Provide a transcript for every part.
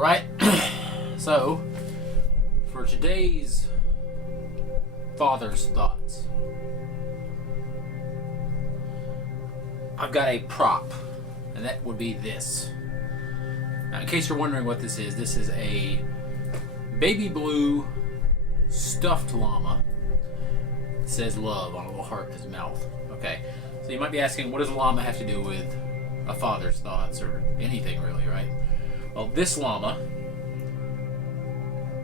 Alright, so for today's father's thoughts, I've got a prop, and that would be this. Now, in case you're wondering what this is a baby blue stuffed llama. It says love on a little heart in his mouth. Okay, so you might be asking, what does a llama have to do with a father's thoughts or anything really, right? Well, this llama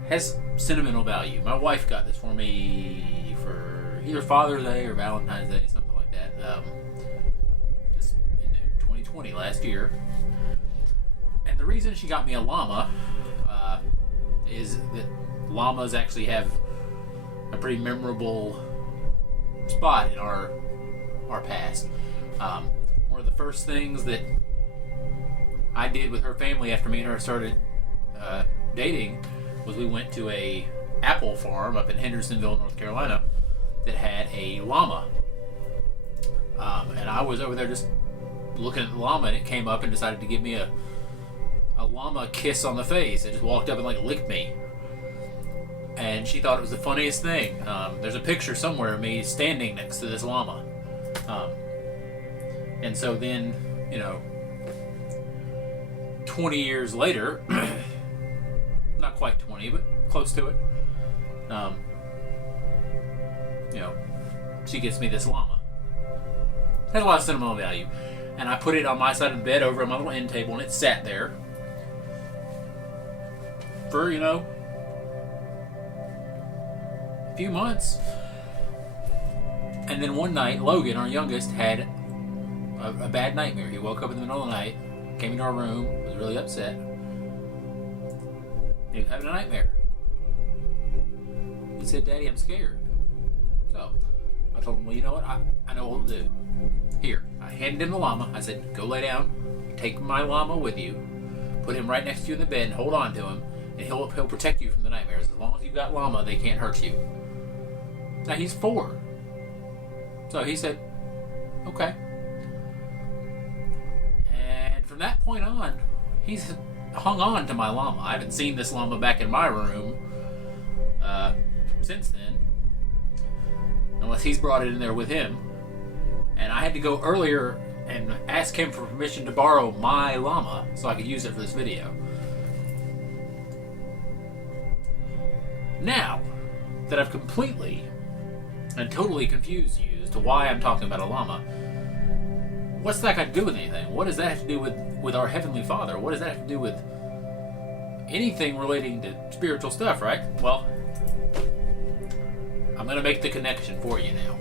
has sentimental value. My wife got this for me for either Father's Day or Valentine's Day, something like that. Just in 2020, last year. And the reason she got me a llama is that llamas actually have a pretty memorable spot in our past. One of the first things that I did with her family after me and her started dating was we went to a apple farm up in Hendersonville, North Carolina that had a llama. And I was over there just looking at the llama, and it came up and decided to give me a llama kiss on the face. It just walked up and licked me. And she thought it was the funniest thing. There's a picture somewhere of me standing next to this llama. And so then, 20 years later, not quite 20, but close to it, she gets me this llama. It has a lot of sentimental value. And I put it on my side of the bed over on my little end table, and it sat there for, a few months. And then one night, Logan, our youngest, had a bad nightmare. He woke up in the middle of the night, came into our room, was really upset. He was having a nightmare. He said, "Daddy, I'm scared." So I told him, well, you know what? I know what to do. Here, I handed him the llama. I said, "Go lay down. Take my llama with you. Put him right next to you in the bed and hold on to him. And he'll protect you from the nightmares. As long as you've got llama, they can't hurt you." Now, he's 4. So he said, "Okay." And from that point on, he's hung on to my llama. I haven't seen this llama back in my room since then, unless he's brought it in there with him. And I had to go earlier and ask him for permission to borrow my llama so I could use it for this video. Now that I've completely and totally confused you as to why I'm talking about a llama, what's that got to do with anything? What does that have to do with our Heavenly Father? What does that have to do with anything relating to spiritual stuff, right? Well, I'm going to make the connection for you now.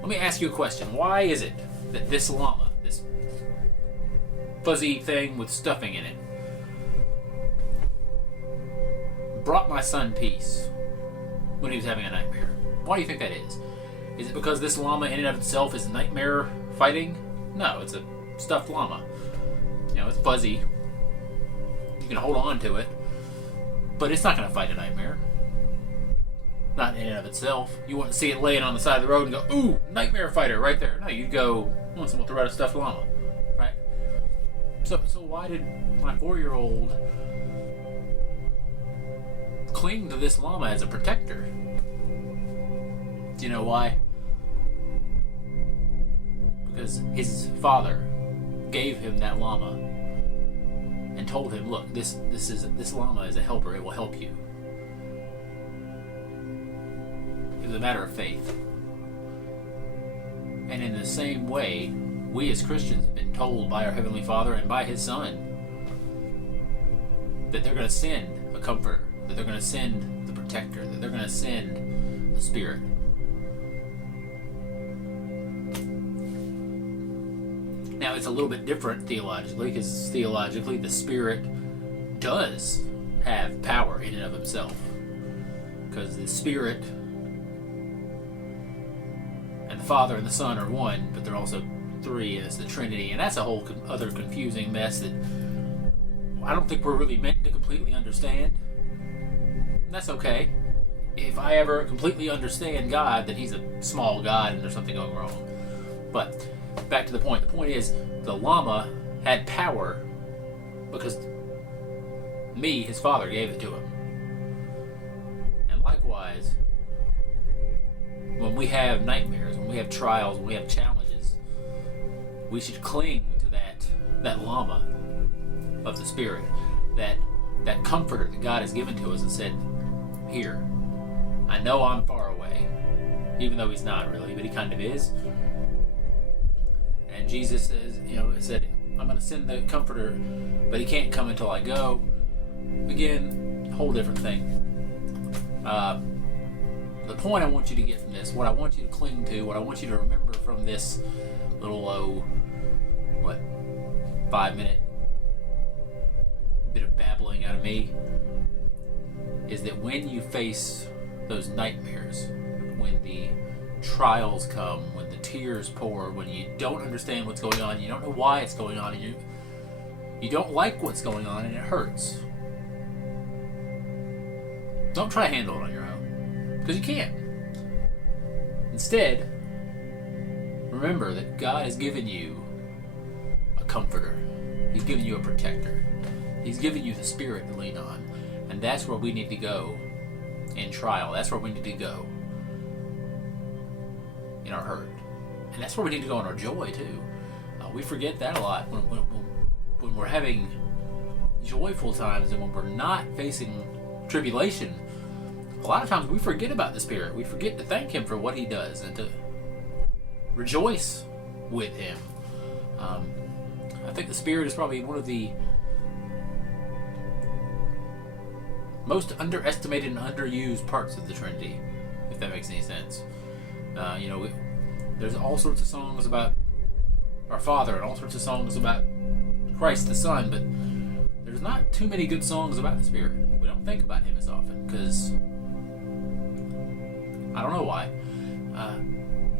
Let me ask you a question. Why is it that this llama, this fuzzy thing with stuffing in it, brought my son peace when he was having a nightmare? Why do you think that is? Is it because this llama in and of itself is nightmare fighting? No, it's a stuffed llama. It's fuzzy. You can hold on to it, but it's not going to fight a nightmare. Not in and of itself. You wouldn't see it laying on the side of the road and go, "Ooh, nightmare fighter right there." No, you'd go, "What's with the red stuffed llama?" Right? So why did my 4-year-old cling to this llama as a protector? Do you know why? Because his father gave him that llama and told him, "Look, this llama is a helper. It will help you." It was a matter of faith. And in the same way, we as Christians have been told by our Heavenly Father and by His Son that they're going to send a comforter, that they're going to send the protector, that they're going to send the Spirit. Now, it's a little bit different theologically, because theologically the Spirit does have power in and of Himself. Because the Spirit and the Father and the Son are one, but they're also 3, and it's the Trinity, and that's a whole other confusing mess that I don't think we're really meant to completely understand. And that's okay. If I ever completely understand God, then He's a small God and there's something going wrong. But back to the point. The point is, the llama had power because me, his father, gave it to him. And likewise, when we have nightmares, when we have trials, when we have challenges, we should cling to that llama of the Spirit, that comforter that God has given to us and said, here, I know I'm far away, even though he's not really, but he kind of is. And Jesus says, said, I'm going to send the comforter, but he can't come until I go. Again, whole different thing. The point I want you to get from this, what I want you to cling to, what I want you to remember from this little, 5-minute bit of babbling out of me, is that when you face those nightmares, when the trials come, when the tears pour, when you don't understand what's going on, you don't know why it's going on, and you don't like what's going on, and it hurts. Don't try to handle it on your own, because you can't. Instead, remember that God has given you a comforter. He's given you a protector. He's given you the Spirit to lean on. And that's where we need to go in trial. That's where we need to go in our hurt. And that's where we need to go in our joy, too. We forget that a lot when we're having joyful times and when we're not facing tribulation. A lot of times we forget about the Spirit. We forget to thank Him for what He does and to rejoice with Him. I think the Spirit is probably one of the most underestimated and underused parts of the Trinity, if that makes any sense. There's all sorts of songs about our Father and all sorts of songs about Christ the Son, but there's not too many good songs about the Spirit. We don't think about Him as often because I don't know why,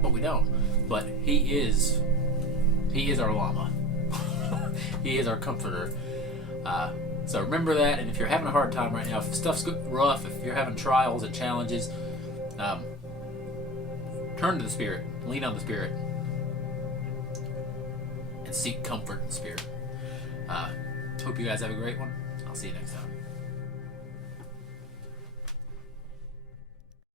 but we don't. But He is our Llama. He is our comforter. So remember that, and if you're having a hard time right now, if stuff's rough, if you're having trials and challenges, turn to the Spirit, lean on the Spirit, and seek comfort in the Spirit. Hope you guys have a great one. I'll see you next time.